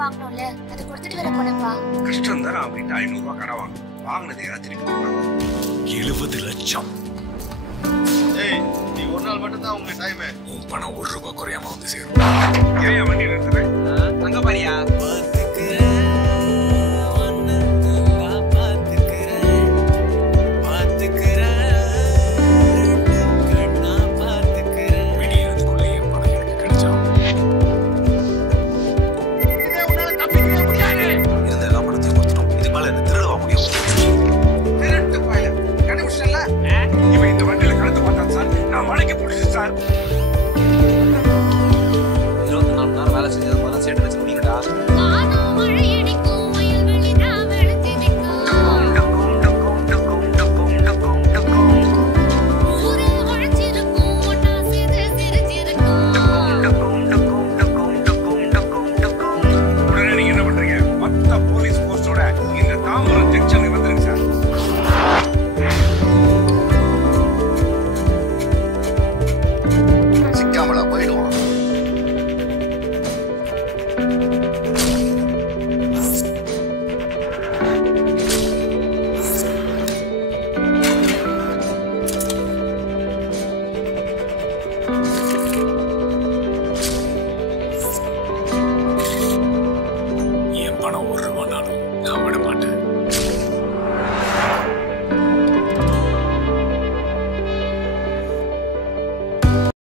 வாங்கணும்ல, அது கொடுத்துட்டு வர போனப்பா. கஷ்டம் தான் அவங்கிட்ட 500 ரூபாய் கடன் வாங்க. வாங்கினது ஏதாவது திருப்பி 70 லட்சம். ஏய், நீ ஒரு நாள் மட்டும் தான் உங்க டைம். உன் பணம் 1 ரூபாய் குறையாம வந்து சேரும். ஏன் வண்டி நிறுத்துறேன்? அங்க பாரியா? இவன் இந்த வண்டியில கலந்து பார்த்தான் சார். நான் வழக்கு போட்டுட்டேன் சார். 24 மணி நேரம் வேலை செஞ்சது முதல்ல சேட்டு வச்சு முடிக்கடா. உடனே நீங்க என்ன பண்றீங்க? மொத்த போலீஸ் போர்ஸோட இந்த தாம்பரம் ஜங்ஷனுக்கு வந்துருங்க சார். சிக்காமலா போயிடுவான். என் பணம் 1 ரூபாய்னாலும் நான் விட மாட்டேன்.